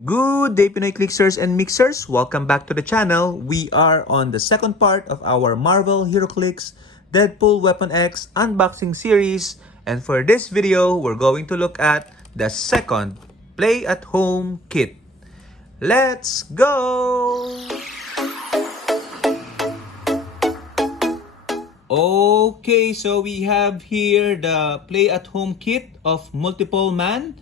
Good day, Pinoy Clicksters and Mixers! Welcome back to the channel. We are on the second part of our Marvel Heroclix Deadpool Weapon X unboxing series. And for this video, we're going to look at the second play-at-home kit. Let's go! Okay, so we have here the play-at-home kit of Multiple Man.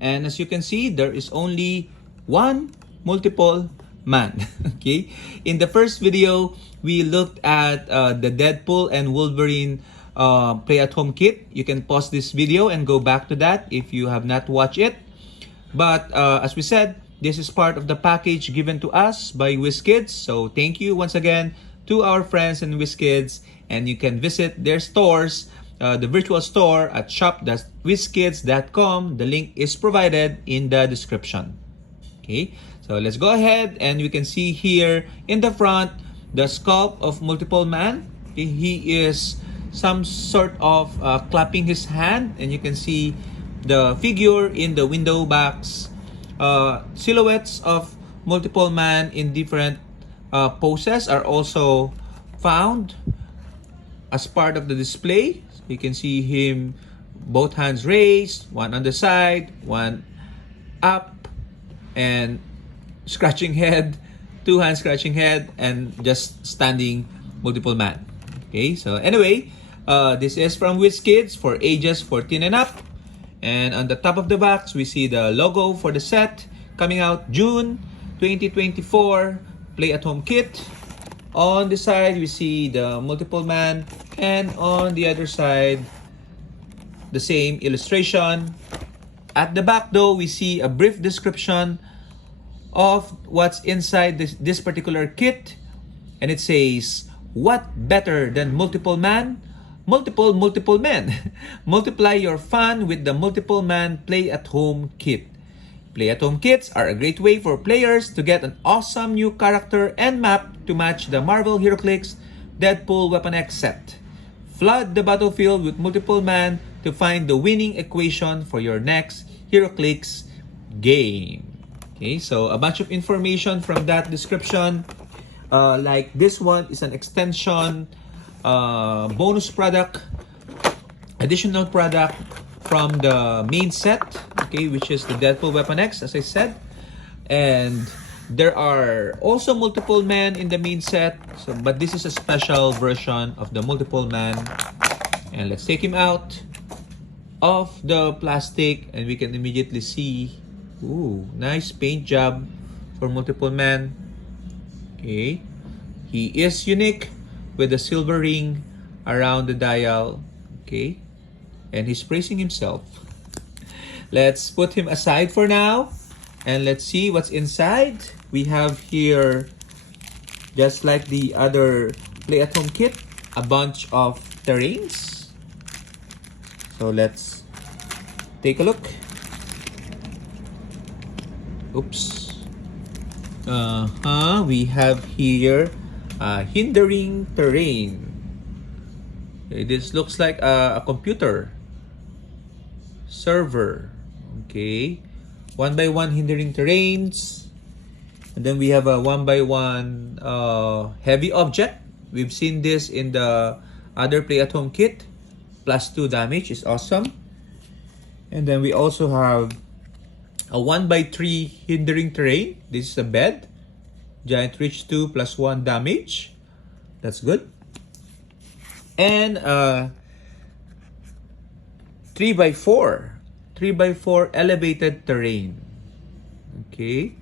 And as you can see, there is only one Multiple Man. Okay, in the first video, we looked at the Deadpool and Wolverine play-at-home kit. You can pause this video and go back to that if you have not watched it. But as we said, this is part of the package given to us by WizKids. So thank you once again to our friends in WizKids. And you can visit their stores, the virtual store at shop.wizkids.com. The link is provided in the description. Okay, so let's go ahead and we can see here in the front the sculpt of Multiple Man. Okay, he is some sort of clapping his hand, and you can see the figure in the window box. Silhouettes of Multiple Man in different poses are also found as part of the display. So you can see him both hands raised, one on the side, one up, and scratching head, two hands scratching head, and just standing Multiple Man. Okay, so anyway, this is from WizKids for ages 14 and up. And on the top of the box, we see the logo for the set coming out June 2024 play-at-home kit. On the side, we see the Multiple Man, and on the other side, the same illustration. At the back though, we see a brief description of what's inside this particular kit. And it says, what better than Multiple Man? Multiple men. Multiply your fun with the Multiple Man Play-at-Home Kit. Play-at-home kits are a great way for players to get an awesome new character and map to match the Marvel Heroclix Deadpool Weapon X set. Flood the battlefield with Multiple Man to find the winning equation for your next Heroclix game. Okay, so a bunch of information from that description. Like this one is an extension, bonus product, additional product from the main set, okay, which is the Deadpool Weapon X, as I said. And there are also Multiple Men in the main set, so, but this is a special version of the Multiple Man. And let's take him out of the plastic, and we can immediately see, ooh, nice paint job for Multiple Man. Okay, he is unique with the silver ring around the dial. Okay, and he's praising himself. Let's put him aside for now, and let's see what's inside. We have here, just like the other play-at-home kit, a bunch of terrains. So let's take a look. Oops. We have here hindering terrain. Okay, this looks like a computer server. Okay, one by one hindering terrains, and then we have a one by one heavy object. We've seen this in the other play-at-home kit. +2 damage is awesome. And then we also have a 1x3 hindering terrain. This is a bed. Giant reach 2 +1 damage. That's good. And 3x4 elevated terrain. Okay,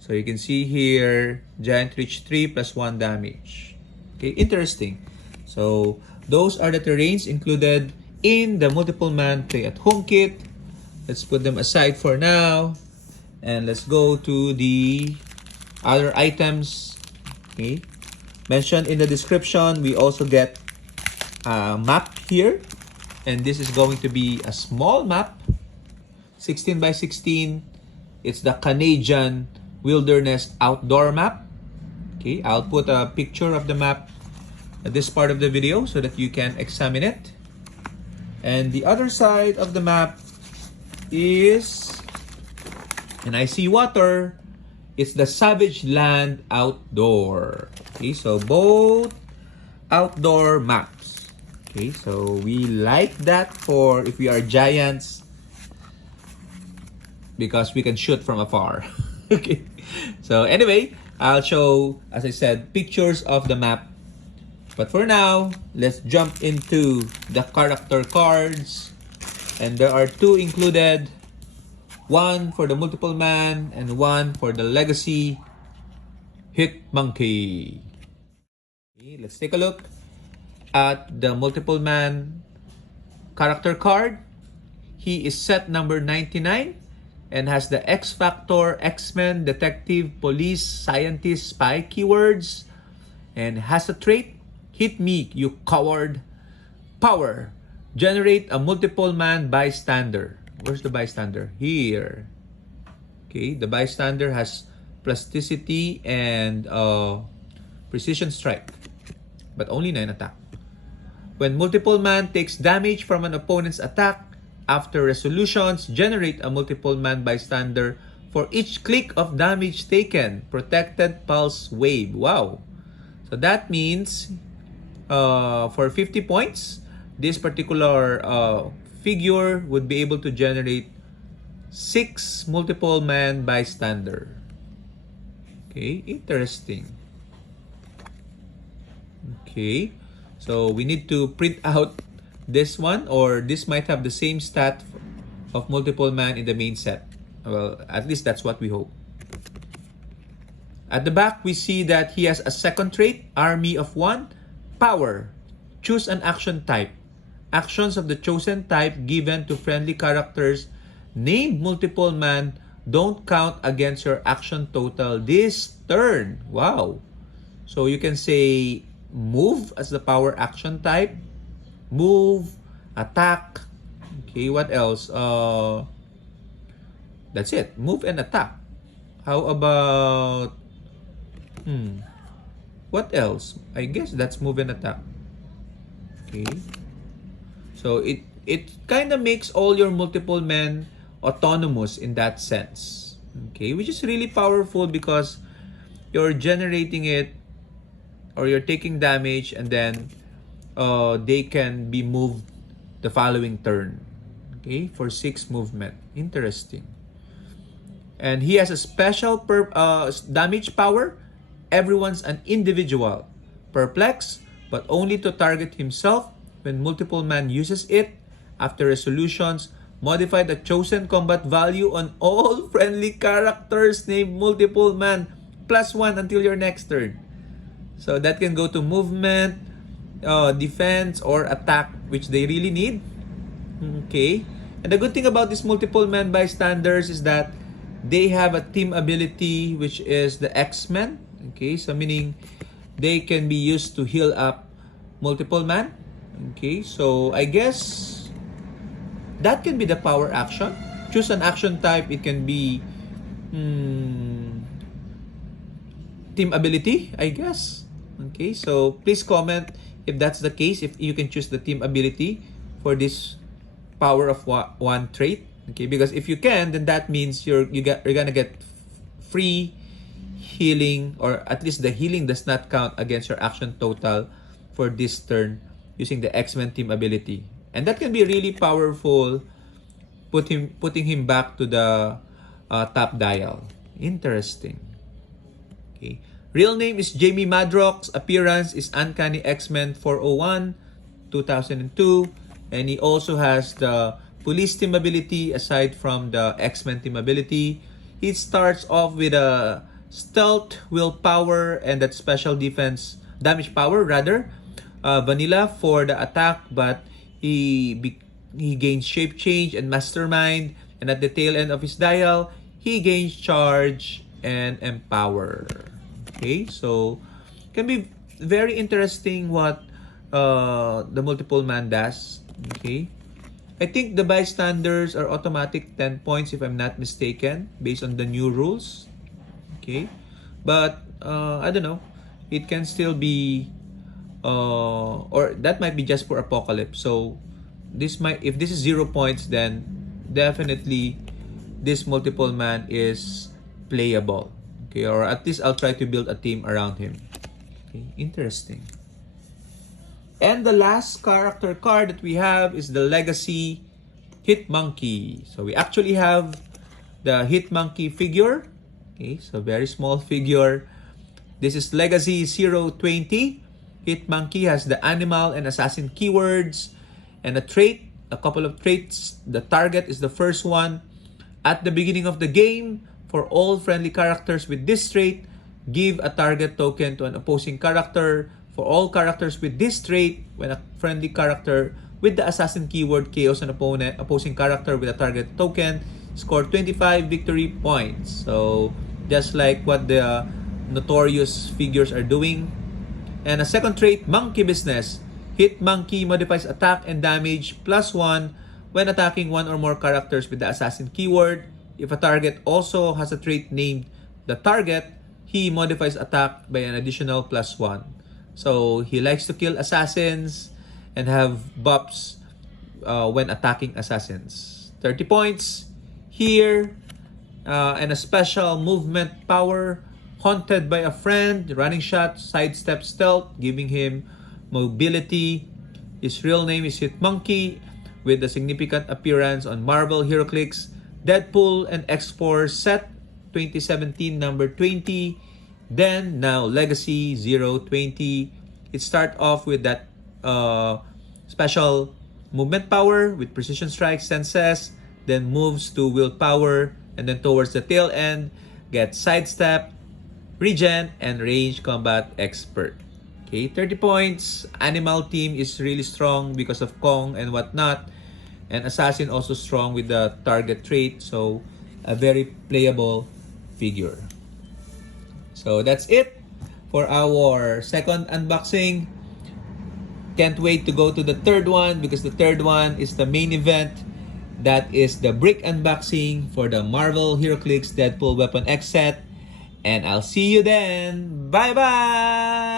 so you can see here, giant reach 3 +1 damage. Okay, interesting. So those are the terrains included in the Multiple Man play-at-home kit. Let's put them aside for now, and let's go to the other items. Okay, mentioned in the description, we also get a map here, and this is going to be a small map, 16 by 16. It's the Canadian Wilderness Outdoor map. Okay, I'll put a picture of the map at this part of the video so that you can examine it. And the other side of the map is And I see water. It's the Savage Land Outdoor. Okay, so both outdoor maps. Okay, so we like that for if we are giants because we can shoot from afar. Okay, so anyway, I'll show, as I said, pictures of the map. But for now, let's jump into the character cards. And there are two included. One for the multiple man and one for the legacy hit monkey. Okay, let's take a look at the multiple man character card. He is set number 99 and has the X Factor, X-Men, Detective, Police, Scientist, Spy keywords, and has a trait, hit me, you coward. Power, generate a multiple man bystander. Where's the bystander? Here. Okay, the bystander has plasticity and precision strike, but only 9 attack. When multiple man takes damage from an opponent's attack, after resolutions, generate a multiple man bystander for each click of damage taken. Protected pulse wave. Wow. So that means for 50 points, this particular figure would be able to generate 6 multiple man bystander. Okay, interesting. Okay, so we need to print out this one, or this might have the same stat of multiple man in the main set. Well, at least that's what we hope. At the back, we see that he has a second trait, Army of One. Power, choose an action type. Actions of the chosen type given to friendly characters named multiple man don't count against your action total this turn. Wow. So you can say move as the power action type. Move, attack. Okay, what else? That's it. Move and attack. How about... what else? I guess that's move and attack. Okay. So it kind of makes all your multiple men autonomous in that sense. Okay, which is really powerful because you're generating it, or you're taking damage, and then they can be moved the following turn. Okay, for 6 movement. Interesting. And he has a special damage power. Everyone's an individual. Perplex, but only to target himself. When multiple man uses it, after resolutions, modify the chosen combat value on all friendly characters named multiple man +1 until your next turn. So that can go to movement, defense, or attack, which they really need. Okay. And the good thing about these multiple man bystanders is that they have a team ability, which is the X-Men. Okay, so meaning they can be used to heal up multiple man. Okay, so I guess that can be the power action. Choose an action type. It can be team ability, I guess. Okay, so please comment if that's the case, if you can choose the team ability for this power of one trait. Okay, because if you can, then that means you're gonna get free healing, or at least the healing does not count against your action total for this turn using the X-Men team ability. And that can be really powerful, putting him back to the top dial. Interesting. Okay. Real name is Jamie Madrox. Appearance is Uncanny X-Men 401, 2002. And he also has the police team ability aside from the X-Men team ability. It starts off with a stealth, willpower, and that special defense damage power rather. Vanilla for the attack, but he gains shape change and mastermind, and at the tail end of his dial, he gains charge and empower. Okay, so can be very interesting what the multiple man does. Okay, I think the bystanders are automatic 10 points if I'm not mistaken, based on the new rules. Okay, but I don't know, it can still be or that might be just for Apocalypse. So this might, if this is 0 points, then definitely this multiple man is playable. Okay, or at least I'll try to build a team around him. Okay, interesting. And the last character card that we have is the Legacy Hit Monkey. So we actually have the Hit Monkey figure. Okay, so very small figure. This is Legacy 020. Hit Monkey has the animal and assassin keywords and a trait, a couple of traits. The target is the first one. At the beginning of the game, for all friendly characters with this trait, give a target token to an opposing character. For all characters with this trait, when a friendly character with the assassin keyword KOs an opposing character with a target token, score 25 victory points. So just like what the notorious figures are doing. And a second trait, Monkey Business. Hit Monkey modifies attack and damage +1 when attacking one or more characters with the assassin keyword. If a target also has a trait named the target, he modifies attack by an additional +1. So he likes to kill assassins and have buffs when attacking assassins. 30 points here. And a special movement power, Haunted by a Friend, running shot, sidestep, stealth, giving him mobility. His real name is Hit Monkey, with a significant appearance on Marvel Heroclix, Deadpool, and X-Force set 2017 number 20. Then now Legacy 020. It starts off with that special movement power with precision strike, senses, then moves to willpower, and then towards the tail end get sidestep, regen, and range combat expert. Okay, 30 points. Animal team is really strong because of Kong and whatnot. And Assassin also strong with the target trait. So a very playable figure. So that's it for our second unboxing. Can't wait to go to the third one because the third one is the main event. That is the brick unboxing for the Marvel Heroclix Deadpool Weapon X set. And I'll see you then. Bye-bye!